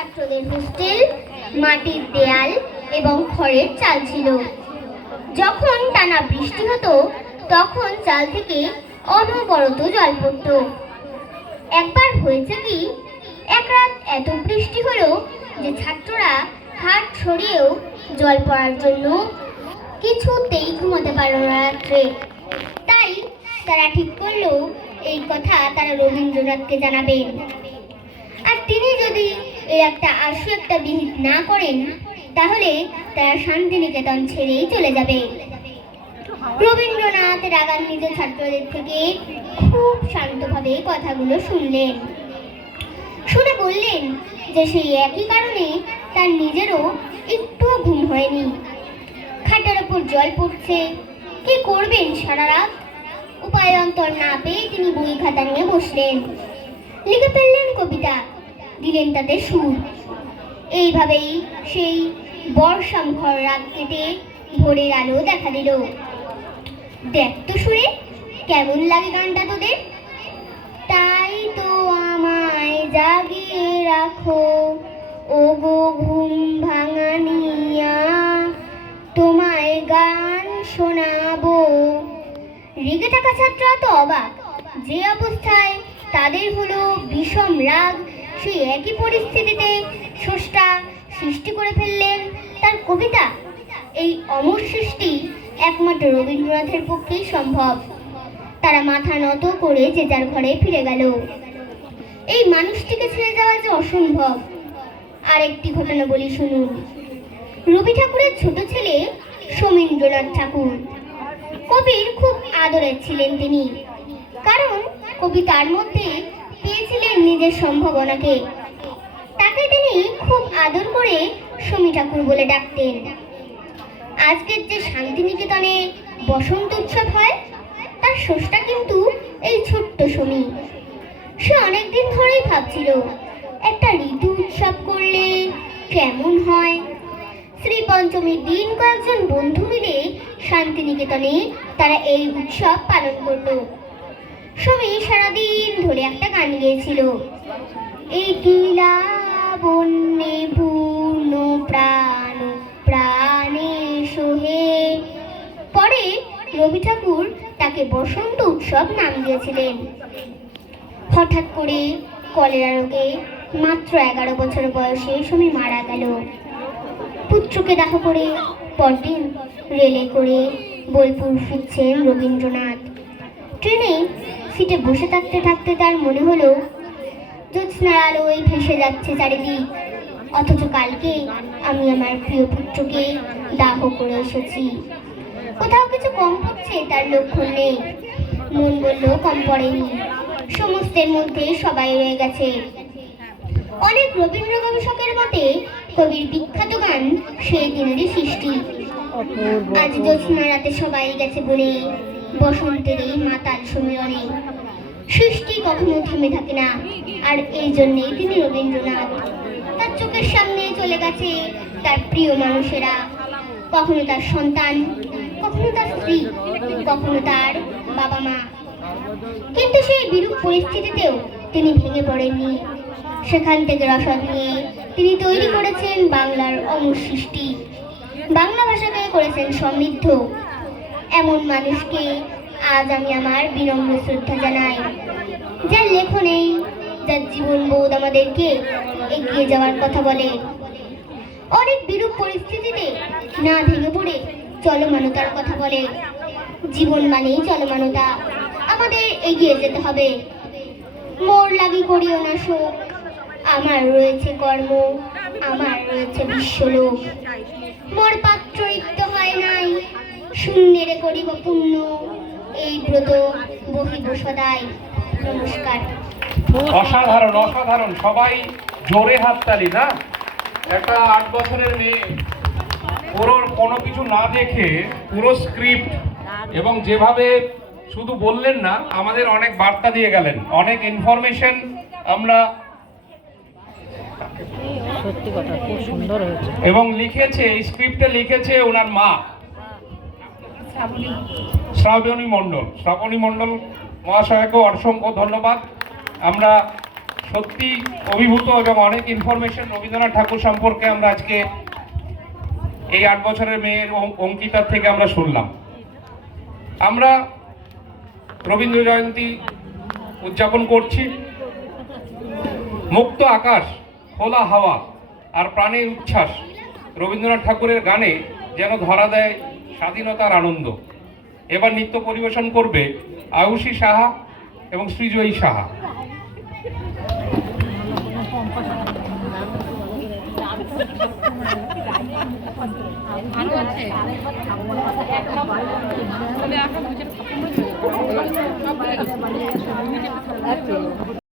ছাত্রদের হোস্টেল, মাটির দেয়াল এবং খড়ের চাল ছিল। যখন টানা বৃষ্টি হতো তখন চাল থেকে অনবরত জল পড়ত। একবার হয়েছে কি, এক রাত এত বৃষ্টি হলো যে ছাত্ররা হাত ছড়িয়েও জল পড়ার জন্য কিছুতেই ঘুমাতে পারল না রাত্রে। তাই তারা ঠিক করলো এই কথা তারা রবীন্দ্রনাথকে জানাবেন, আর তিনি যদি এর একটা বিহিত না করেন তাহলে তারা শান্তিনিকেতন ছেড়েই চলে যাবে। রবীন্দ্রনাথ রাগান্বিত ছাত্রদের থেকে খুব শান্তভাবে কথাগুলো শুনলেন। শুনে বললেন যে সেই একই কারণে তার নিজেরও একটুও ঘুম হয়নি। খাটের ওপর জল পড়ছে, কি করবেন সারা রাত? উপায় অন্তর না পেয়ে তিনি বই খাতা নিয়ে বসলেন। লিখে ফেললেন কবিতা, দিলেন তাতে সুর। এইভাবেই সেই বর্ষামুখর রাত কেটে ভোরের আলো দেখা দিল। দেখ তো শুনে কেমন লাগে গানটা তোদের? তাই তো আমায় জাগিয়ে রাখো ও গো ঘুম ভাঙানিয়া, তোমায় গান শোনাবো। রেগে থাকা ছাত্ররা তো অবাক, যে অবস্থায় তাদের হলো বিষম রাগ, সেই একই পরিস্থিতিতে স্রষ্টা সৃষ্টি করে ফেললেন তার কবিতা। এই অমর সৃষ্টি একমাত্র রবীন্দ্রনাথের পক্ষেই সম্ভব। তারা মাথা নত করে যে যার ঘরে ফিরে গেল। এই মানুষটিকে ছেড়ে যাওয়া যে অসম্ভব। আর একটি ঘটনা বলি শুনুন। রবি ঠাকুরের ছোট ছেলে সমীন্দ্রনাথ ঠাকুর কবির খুব আদরের ছিলেন তিনি, কারণ কবি তার মধ্যে পেয়েছিলেন নিজের সম্ভাবনাকে। তাকে তিনি খুব আদর করে সমী ঠাকুর বলে ডাকতেন। আজকের যে শান্তিনিকেতনে বসন্ত উৎসব হয় তার স্রষ্টা কিন্তু এই ছোট্ট সমী। সে অনেকদিন ধরেই ভাবছিল একটা ঋতু উৎসব করলে কেমন হয়। শ্রী পঞ্চমীর দিন কয়েকজন বন্ধু মিলে শান্তিনিকেতনে তারা এই উৎসব পালন করল। সমী সারাদিন ধরে একটা গান গেয়েছিল, এই কিলা বন্যে পূর্ণ প্রাণ প্রাণে সোহে। পরে রবি ঠাকুর তাকে বসন্ত উৎসব নাম দিয়েছিলেন। হঠাৎ করে কলেরা রোগে মাত্র 11 বছর বয়সে সমী মারা গেল। পুত্রকে দাহ করে পরদিন রেলে করে বোলপুর ফিরছেন রবীন্দ্রনাথ। ট্রেনে সিটে বসে থাকতে থাকতে তার মনে হলো জ্যোৎস্নার আলোয় ভেসে যাচ্ছে চারিদিক, অথচ কালকে আমি আমার প্রিয় পুত্রকে দাহ করে এসেছি। কোথাও কিছু কম পড়ছে তার লক্ষণ নেই। মন বলল কম পড়েনি, সমস্তের মধ্যে সবাই রয়ে গেছে। অনেক রবীন্দ্র গবেষকের মতে কবির বিখ্যাত গান সেই দিনেরই সৃষ্টি। আজ জ্যোৎস্না রাতে সবাই গেছে বলে বসন্তের এই মাতাল সমীরণে। সৃষ্টি কখনো থেমে থাকে না, আর এই জন্যেই তিনি রবীন্দ্রনাথ। তার চোখের সামনে চলে গেছে তার প্রিয় মানুষেরা, কখনো তার সন্তান, কখনো তার স্ত্রী, কখনো তার বাবা মা। কিন্তু সেই বিরূপ পরিস্থিতিতেও তিনি ভেঙে পড়েননি। সেখান থেকে রসদ নিয়ে তিনি তৈরি করেছেন বাংলার অমর সৃষ্টি। বাংলা ভাষাকে করেছেন সমৃদ্ধ। এমন মানুষকে আজ আমি আমার বিনম্র শ্রদ্ধা জানাই, যার লেখনেই, যার জীবনবোধ আমাদেরকে এগিয়ে যাওয়ার কথা বলে। অনেক বিরূপ পরিস্থিতিতে না ভেঙে পড়ে চলমানতার কথা বলে। জীবন মানেই চলমানতা, আমাদের এগিয়ে যেতে হবে। মোর লাগি করিও না শোক, আমার রয়েছে কর্ম, আমার রয়েছে বিশ্বলোক। মোর পাত্র রিক্ত হয় নাই, শূন্যেরে করিব পূর্ণ, এই ব্রত বহিব সদাই। নমস্কার। অসাধারণ অসাধারণ, সবাই জোরে হাততালি না। একটা 8 বছরের মেয়ে পুরো কোনো কিছু না দেখে পুরো স্ক্রিপ্ট এবং যেভাবে শুধু বললেন না, আমাদের অনেক বার্তা দিয়ে গেলেন, অনেক ইনফরমেশন আমরা। সত্যি কথা, খুব সুন্দর হয়েছে। এবং লিখেছে, এই স্ক্রিপ্টে লিখেছে ওনার মা শ্রাবণী মণ্ডল। শ্রাবণী মণ্ডল মহাশয়কে অসংখ্য ধন্যবাদ। আমরা সত্যি অভিভূত এবং অনেক ইনফরমেশন রবীন্দ্রনাথ ঠাকুর সম্পর্কে আমরা আজকে এই 8 বছরের মেয়ের অঙ্কিতার থেকে আমরা শুনলাম। আমরা রবীন্দ্র জয়ন্তী উদযাপন করছি। মুক্ত আকাশ, খোলা হাওয়া আর প্রাণের উচ্ছ্বাস রবীন্দ্রনাথ ঠাকুরের গানে যেন ধরা দেয় স্বাধীনতার আনন্দ। এবার নৃত্য পরিবেশন করবে আয়ুষী সাহা এবং শ্রীজয়ী সাহা। ভালো আছে